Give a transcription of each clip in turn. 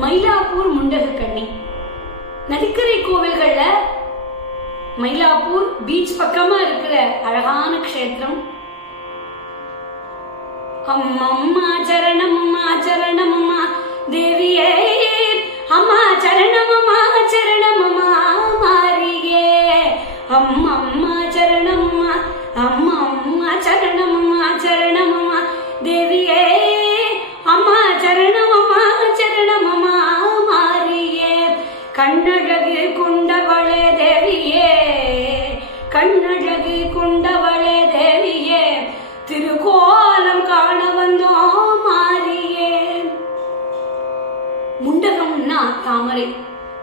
மயிலாப்பூர் முண்டகக்கண்ணி நதிக்கரை கோவில்கள்ல மயிலாப்பூர் பீச் பக்கமா இருக்கிற அழகான க்ஷேத்திரம். அம்மம்மா சரணமம்மா சரணமம்மா தேவியே, அம்மா சரணமம்மா சரணமம்மா மாரியே, அம்மம்மா சரணமம்மா அம்மம்மா சரணமம்மா சரணமம்மா தேவியே, அம்மா சரணமம்மா சரணமம்மா மாரியே, கண்ணழகு கொண்டவளே தேவியே, கண்ணழகு கொண்டவளே தேவியே, திருக்கோலம் காண வந்தோம் மாரியே. முண்டகம்னா தாமரை,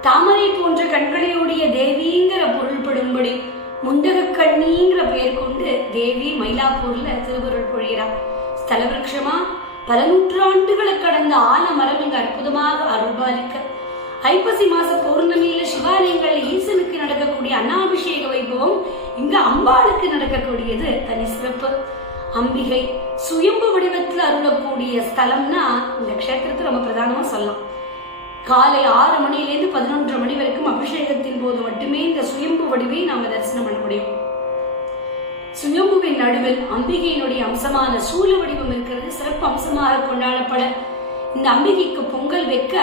தாமரை போன்ற கண்களையுடைய தேவிங்கிற பொருள்படும்படி முண்டகக்கண்ணிங்கிற பெயர் கொண்டு தேவி மயிலாப்பூர்ல திருவருள் பொழிகிறார். ஸ்தல விருட்சமா பல நூற்றாண்டுகளை கடந்த ஆலமரம் இங்கு அற்புதமாக அருள்பாலிக்க, ஐப்பசி மாச பௌர்ணமியில சிவாலயங்கள் ஈசனுக்கு நடக்கக்கூடிய அன்னாபிஷேக வைபவம் இங்க அம்பாளுக்கு நடக்கக்கூடியது தனி சிறப்பு. அம்பிகை சுயம்பு வடிவத்தில் அருளக்கூடிய ஸ்தலம்னா இந்த க்ஷேத்திரத்தை ரொம்ப பிரதானமா சொல்லலாம். காலை 6 மணியிலிருந்து 11 மணி வரைக்கும் அபிஷேகத்தின் போது மட்டுமே இந்த சுயம்பு வடிவை நாம தரிசனம் பண்ண முடியும். சுயம்புவின் நடுவில் அம்பிகையினுடைய அம்சமான சூல வடிவம் இருக்கிறது சிறப்பு அம்சமாக கொண்டாடப்பட, இந்த அம்பிகைக்கு பொங்கல் வைக்க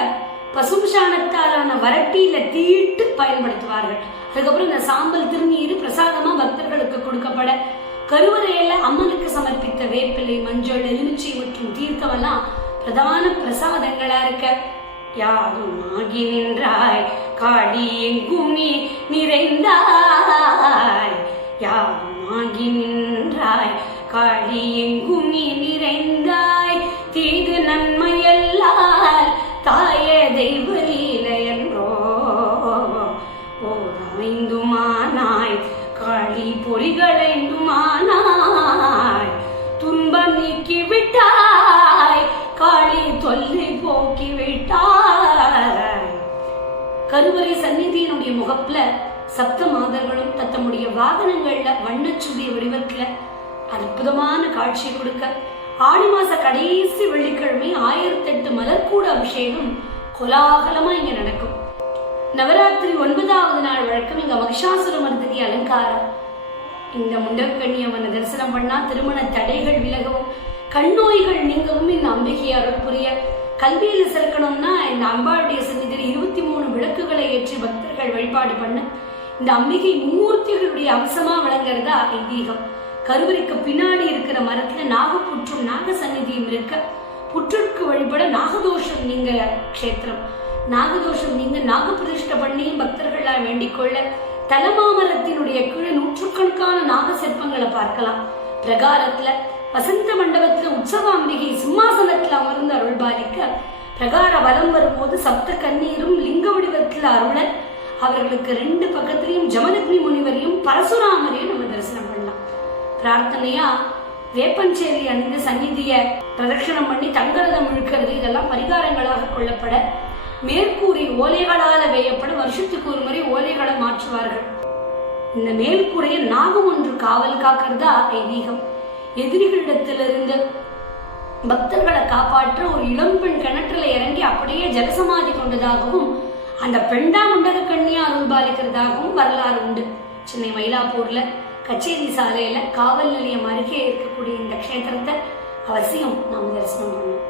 பசும் சாணத்தாலான வரட்டியில தீட்டு பயன்படுத்துவார்கள். அதுக்கப்புறம் இந்த சாம்பல் திருநீர் பிரசாதமா பக்தர்களுக்கு கொடுக்கப்பட, கருவறையில அம்மனுக்கு சமர்ப்பித்த வேப்பிலை, மஞ்சள், எலுமிச்சை மற்றும் தீர்த்தம் எல்லாம் பிரதான பிரசாதங்களா இருக்க, யாரும் ஆகி நின்றாய் காளி எங்கும் நீ நிறைந்தாய், யாரும் ஆகி நின்றாய் காளி எங்கும் நீ நிறைந்தாய், தீது நன்மையல்லால் தாயே தெய்வ லீலை என்றோ போதைந்துமானாய் காளி பொறிகளைந்துமானாய், துன்பம் நீக்கி விட்டாய் காளி தொல்லை போக்கி விட்டாய். கருவறை சந்நிதியினுடைய முகப்புல சப்த மாதர்களும் தத்தமுடைய வாகனங்கள்ல வண்ணச்சுதிய வடிவத்துல அற்புதமான காட்சி கொடுக்க, ஆடி மாச கடைசி வெள்ளிக்கிழமை 1008 மலர்கூட அபிஷேகம் கோலாகலமா இங்க நடக்கும். நவராத்திரி 9வது நாள் வழக்கம் இங்க மகிஷாசுர மர்தினி அலங்காரம். இந்த முண்டகக்கண்ணி அம்மனை தரிசனம் பண்ணா திருமண தடைகள் விலகவும், கண்ணோய்கள் நீங்கவும் இந்த அம்பிகை அருள் புரிய, கல்வியில சிறக்கணும்னா இந்த அம்பாளுடைய சந்நிதியில் 23 விளக்குகளை ஏற்றி பக்தர்கள் வழிபாடு பண்ண, இந்த அம்பிகை மூர்த்திகளுடைய அம்சமா விளங்குறதா ஐதீகம். கருவறைக்கு பின்னாடி இருக்கிற மரத்துல நாகப்புற்றும் நாக சந்நிதியும் இருக்க, புற்றுக்கு வழிபட நாகதோஷம் நீங்க க்ஷேத்திரம். நாகதோஷம் நீங்க நாக பிரதிஷ்ட பண்ணியும் பக்தர்களா வேண்டிக் கொள்ள, தலமாமரத்தினுடைய கீழே நூற்றுக்கணக்கான நாக சிற்பங்களை பார்க்கலாம். பிரகாரத்துல வசந்த மண்டபத்துல உற்சவ அம்பிகை சிம்மாசனத்துல அமர்ந்து அருள்பாலிக்க, பிரகார வலம் வரும்போது சப்த கண்ணீரும் லிங்க வடிவத்துல அருள, அவர்களுக்கு 2 பக்கத்திலையும் ஜமதக்னி முனிவரையும் பரசுராமரையும் நம்ம தரிசனம் பண்ணலாம். பிரார்த்தனையா வேப்பஞ்சேரி அணிந்து சந்நிதிய பிரதட்சணம் பண்ணி தங்கரதம் இழுக்கிறது இதெல்லாம் பரிகாரங்களாக கொள்ளப்பட, மேற்கூரை ஓலைகளால வேயப்பட வருஷத்துக்கு ஒரு முறை ஓலைகளை மாற்றுவார்கள். இந்த மேல்கூரையை நாகம் ஒன்று காவல் காக்கிறதா ஐதீகம். எதிரிகளிடத்திலிருந்து பக்தர்களை காப்பாற்ற ஒரு இளம்பெண் கிணற்றுல இறங்கி அப்படியே ஜலசமாதி கொண்டதாகவும், அந்த பெண்டா முண்டகக்கண்ணியா அருள்பாலிக்கிறதாகவும் வரலாறு உண்டு. சென்னை மயிலாப்பூர்ல கச்சேரி சாலையில காவல் நிலையம் அருகே இருக்கக்கூடிய இந்த க்ஷேத்திரத்தை அவசியம் நாம் தரிசனம் பண்ணணும்.